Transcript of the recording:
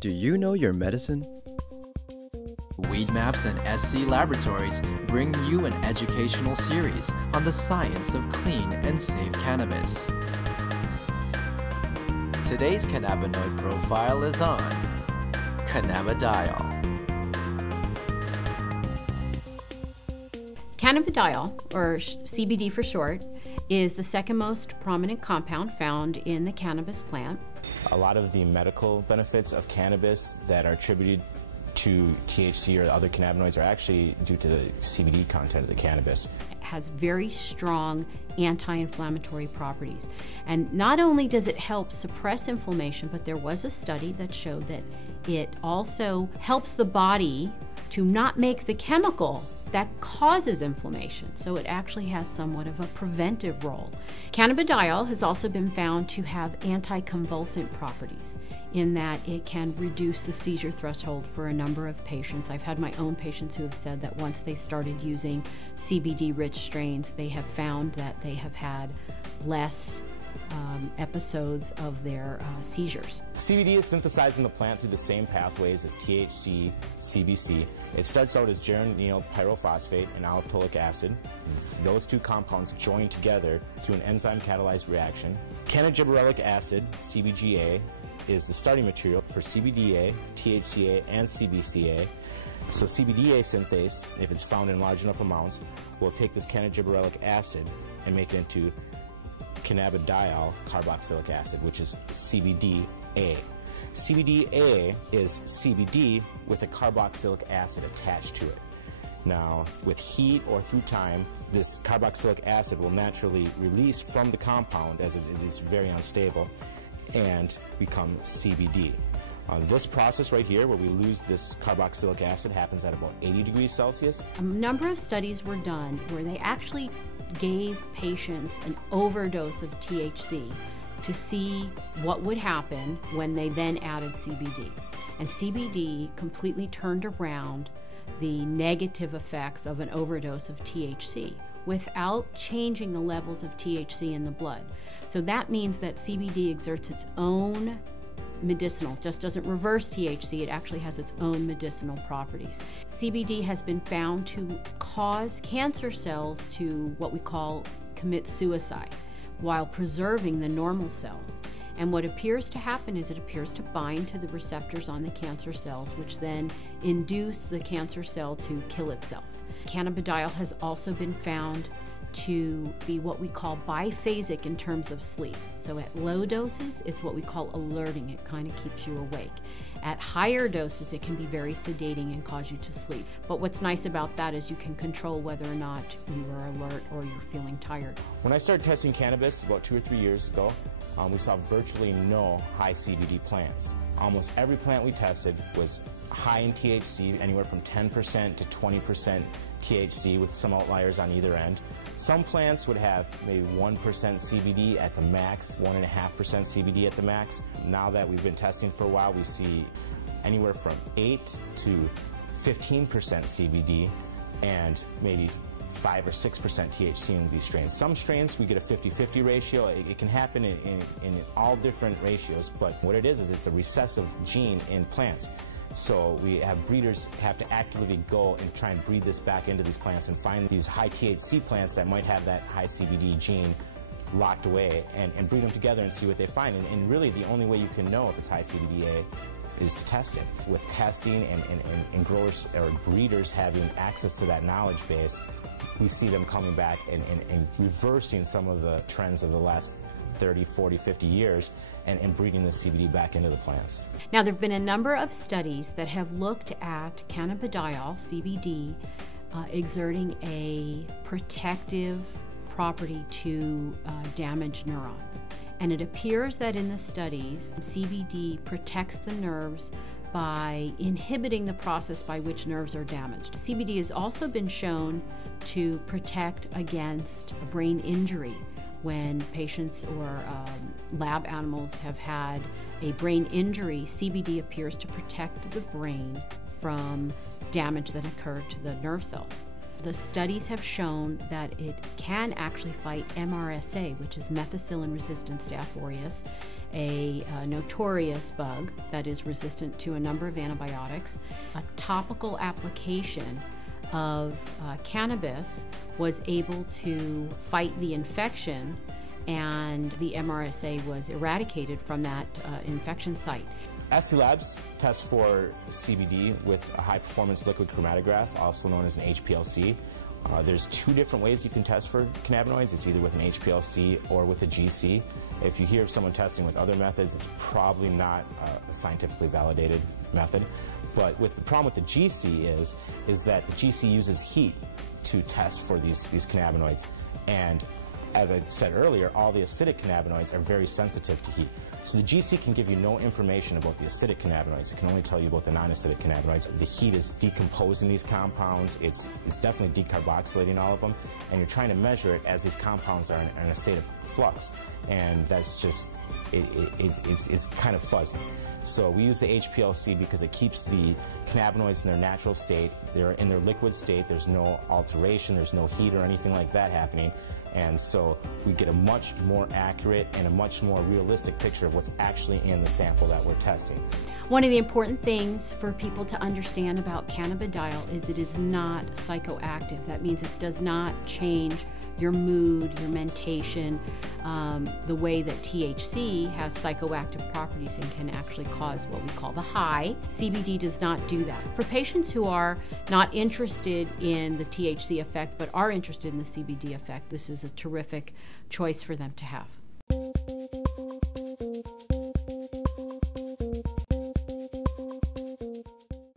Do you know your medicine? Weed Maps and SC Laboratories bring you an educational series on the science of clean and safe cannabis. Today's cannabinoid profile is on Cannabidiol. Cannabidiol, or CBD for short, is the second most prominent compound found in the cannabis plant. A lot of the medical benefits of cannabis that are attributed to THC or other cannabinoids are actually due to the CBD content of the cannabis. It has very strong anti-inflammatory properties. And not only does it help suppress inflammation, but there was a study that showed that it also helps the body to not make the chemical that causes inflammation. So it actually has somewhat of a preventive role. Cannabidiol has also been found to have anticonvulsant properties in that it can reduce the seizure threshold for a number of patients. I've had my own patients who have said that once they started using CBD-rich strains, they have found that they have had less episodes of their seizures. CBD is synthesized in the plant through the same pathways as THC, CBC. It starts out as geranyl pyrophosphate and aliphtolic acid. Those two compounds join together through an enzyme-catalyzed reaction. Cannagibberellic acid, CBGA, is the starting material for CBDA, THCA, and CBCA. So CBDA synthase, if it's found in large enough amounts, will take this cannagibberellic acid and make it into cannabidiol carboxylic acid, which is CBDA. CBDA is CBD with a carboxylic acid attached to it. Now, with heat or through time, this carboxylic acid will naturally release from the compound as it is very unstable and become CBD. This process right here, where we lose this carboxylic acid, happens at about 80 degrees Celsius. A number of studies were done where they actually gave patients an overdose of THC to see what would happen when they then added CBD. And CBD completely turned around the negative effects of an overdose of THC without changing the levels of THC in the blood. So that means that CBD exerts its own medicinal, just doesn't reverse THC, it actually has its own medicinal properties. CBD has been found to cause cancer cells to what we call commit suicide while preserving the normal cells. And what appears to happen is it appears to bind to the receptors on the cancer cells, which then induce the cancer cell to kill itself. Cannabidiol has also been found to be what we call biphasic in terms of sleep. So at low doses, it's what we call alerting. It kind of keeps you awake. At higher doses, it can be very sedating and cause you to sleep. But what's nice about that is you can control whether or not you are alert or you're feeling tired. When I started testing cannabis about 2 or 3 years ago, we saw virtually no high CBD plants. Almost every plant we tested was high in THC, anywhere from 10% to 20% THC, with some outliers on either end. Some plants would have maybe 1% CBD at the max, 1.5% CBD at the max. Now that we've been testing for a while, we see anywhere from 8 to 15% CBD and maybe 5 or 6% THC in these strains. Some strains we get a 50-50 ratio. It can happen in all different ratios, but what it is it's a recessive gene in plants. So we have breeders have to actively go and try and breed this back into these plants and find these high THC plants that might have that high CBD gene locked away and breed them together and see what they find. And really the only way you can know if it's high CBDA is to test it. With testing and growers or breeders having access to that knowledge base, we see them coming back and reversing some of the trends of the last 30, 40, 50 years and breeding the CBD back into the plants. Now, there have been a number of studies that have looked at cannabidiol, CBD, exerting a protective property to damaged neurons. And it appears that in the studies, CBD protects the nerves by inhibiting the process by which nerves are damaged. CBD has also been shown to protect against a brain injury. When patients or lab animals have had a brain injury, CBD appears to protect the brain from damage that occurred to the nerve cells. The studies have shown that it can actually fight MRSA, which is methicillin-resistant Staph aureus, a notorious bug that is resistant to a number of antibiotics. A topical application of cannabis was able to fight the infection, and the MRSA was eradicated from that infection site. SC Labs tests for CBD with a high-performance liquid chromatograph, also known as an HPLC. There's two different ways you can test for cannabinoids. It's either with an HPLC or with a GC. If you hear of someone testing with other methods, it's probably not a scientifically validated method. But the problem with the GC is that the GC uses heat to test for these cannabinoids. And as I said earlier, all the acidic cannabinoids are very sensitive to heat. So the GC can give you no information about the acidic cannabinoids. It can only tell you about the non-acidic cannabinoids. The heat is decomposing these compounds. It's definitely decarboxylating all of them. And you're trying to measure it as these compounds are in a state of flux. And that's just, it's kind of fuzzy. So we use the HPLC because it keeps the cannabinoids in their natural state. They're in their liquid state. There's no alteration. There's no heat or anything like that happening. And so we get a much more accurate and a much more realistic picture of what's actually in the sample that we're testing. One of the important things for people to understand about cannabidiol is it is not psychoactive. That means it does not change your mood, your mentation, the way that THC has psychoactive properties and can actually cause what we call the high. CBD does not do that. For patients who are not interested in the THC effect but are interested in the CBD effect, this is a terrific choice for them to have.